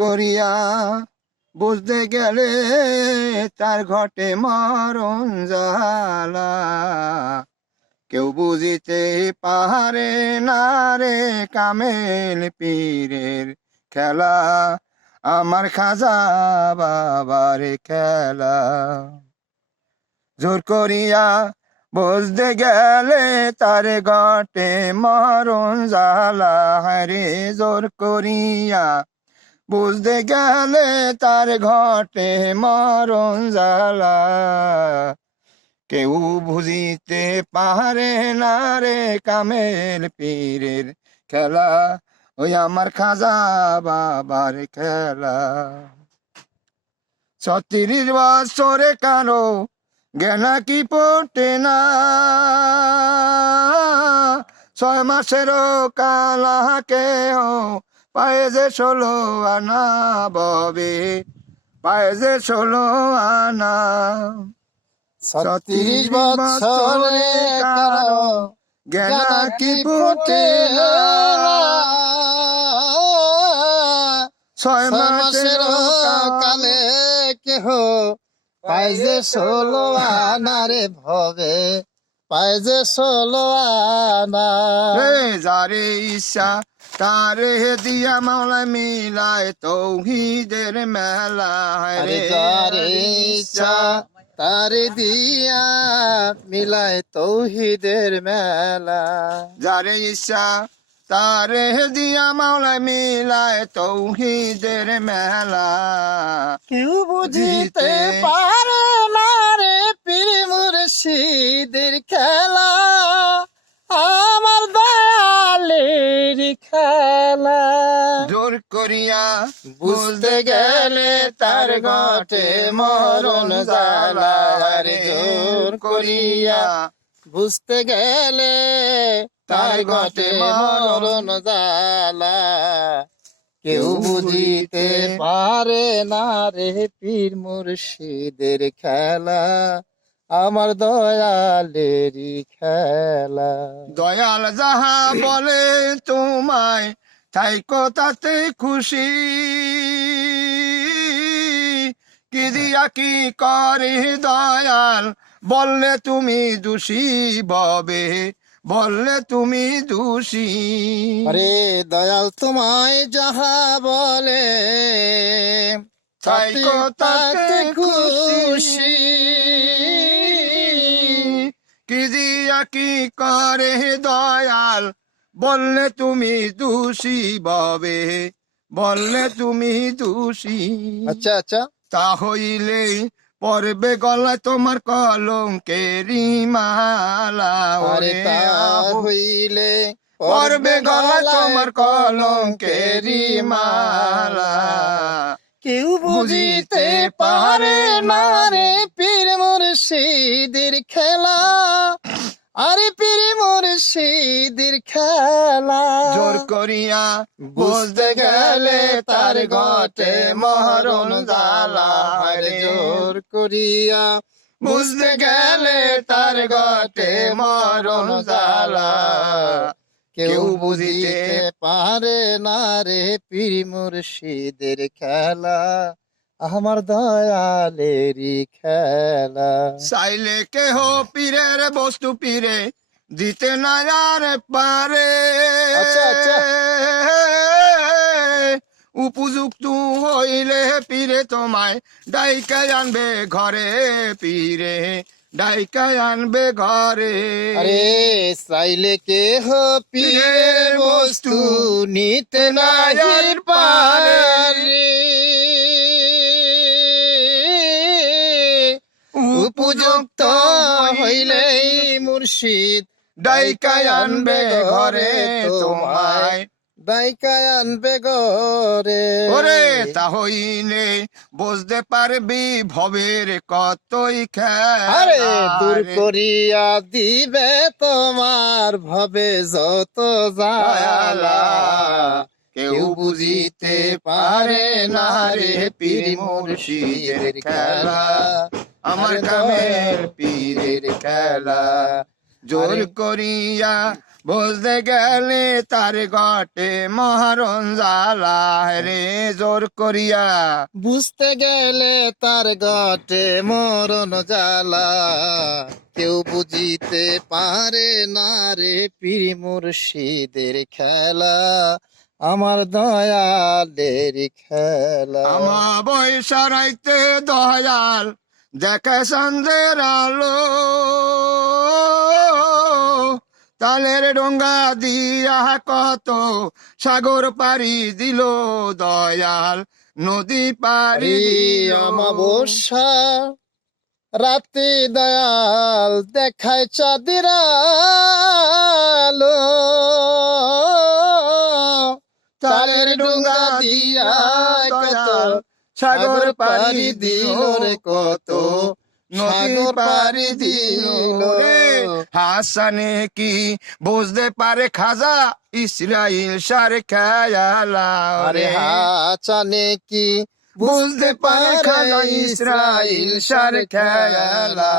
করিয়া বুঝতে গেলে তার ঘটে মরণ জ্বালা। কেউ বুঝিতে পারে না রে কামেল পীরের খেলা, আমার খাজা বাবার খেলা। জোর করিয়া বুঝতে গেলে তার ঘটে মরণ জ্বালা। হারে জোর করিয়া বুঝতে গেলে তার ঘটে মরণ জ্বালা। কেউ বুঝিতে পারে না রে কামেল পীরের খেলা, ওই আমার খাজা বাবার খেলা। 36 বছরে কারো জ্ঞান কি পটে না, 6 মাসেরও কালা কেহ পায়ে যে 16 আনা ববে, পায়ে যে 16 আনা। 36 বছরে কারো জ্ঞান কি কি পটে ফুটে না, না, 6 6 মাসের মাসের কালে কেহ পায় যে 16 আনা রে ভবে, পায় যে 16 আনা। যারে ইচ্ছা তারে দিয়া মাওলা মিলায় তৌহিদের মেলা। আরে যারে ইচ্ছা তারে দিয়া মিলায় তৌহিদের মেলা। যারে ইচ্ছা তারে দিয়া মাওলা মিলায় তৌহিদের মেলা। কেউ বুঝিতে পারে না রে পীর মুর্শিদের খেলা, আমার দয়ালের খেলা। জোর করিয়া বুঝতে গেলে তার ঘটে মরণ জ্বালা। রে জোর করিয়া বুঝতে গেলে তার ঘটে মরণ জ্বালা। কেউ বুঝিতে পারে না রে পীর মুর্শিদের খেলা, আমার দয়ালেরই খেলা। দয়াল যাহা বলে তোমায় তাই তাতে খুশি, কি দিয়া কি করে দয়াল বললে তুমি দোষী ববে, বললে তুমি দোষী। আরে দয়াল তোমায় যাহা বলে তাই তাতে খুশি, খুশি, কি দিয়া কি করে দয়াল বললে তুমি দোষী ববে, বললে তুমি দোষী। আচ্ছা আচ্ছা। তা হইলে পরবে গলায় তোমার কলঙ্কেরি মালা। আরে ওরে তা হইলে পরবে গলায় তোমার কলঙ্কেরি মালা। কেউ বুঝিতে পারে না রে পীর মুর্শিদের খেলা, আরে পীর মুর্শিদের খেলা। জোর করিয়া বুঝতে গেলে তার ঘটে মরণ জ্বালা। আরে জোর করিয়া বুঝতে গেলে তার ঘটে মরণ জ্বালা। কেউ বুঝিতে পারে না রে পীর মুর্শিদের খেলা, আমার দয়ালেরই খেলা। চাইলে কেহ পীরের বস্তু পীরে দিতে না আর পারে, আচ্ছা আচ্ছা। উপযুক্ত হইলে পীরে তোমায় ডাইকায় আনবে ঘরে, পীরে ডাইকায় আনবে ঘরে। আরে চাইলে কেহ পীরের বস্তু নিতে নাহি পারে, উপযুক্ত হইলেই মুর্শিদ ডাইকায় আনবে ঘরে তোমায়, দাইকায় আনবে গরে। ওরে তা হইলে বুঝতে পারবি ভবের কতই আরে দূর খেলা। করিয়া দিবে তোমার ভবে যত জ্বালা। কেউ বুঝিতে পারে না রে পীর মুর্শিদের খেলা, আমার কামের পীরের খেলা। জোর করিয়া বুঝতে গেলে তার গটে মহারণ জ্বালা রে জোর করিয়া বুঝতে গেলে তার গটে মরণ জ্বালা কেউ বুঝিতে পারে না রে পীর মুর্শিদের খেলা আমার দয়ালের খেলা আমার বৈশারাইতে দয়াল দেখে সন্ধ্যের আলো তালের ডোঙ্গা দিয়া কত সাগর পাড়ি দিল দয়াল নদী পাড়ি দিল অমাবস্যা রাতে দয়াল দেখায় চাঁদের আলো তালের ডোঙ্গা দিয়া কত সাগর পাড়ি দিল রে কত নদী পাড়ি দিল রে হাসানে কি বুঝতে পারে খাজা ইসরাইল সার খেয়ালা আরে রে হাসানে কি বুঝতে পারে খাজা ইসরাইল সার খেয়ালা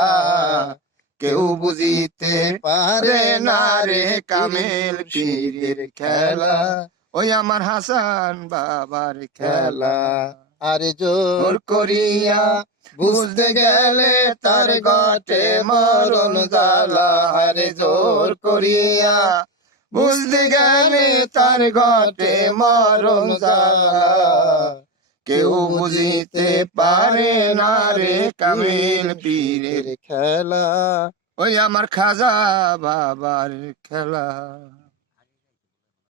কেউ বুঝিতে পারে না রে কামেল পীরের খেলা ওই আমার হাসান বাবার খেলা আরে জোর জোর করিয়া বুঝতে গেলে তার গটে মরণ জ্বালা আরে জোর করিয়া বুঝতে গেলে তার গটে মরণ জ্বালা কেউ বুঝিতে পারে না রে কামিল পীরের খেলা ওই আমার খাজা বাবার খেলা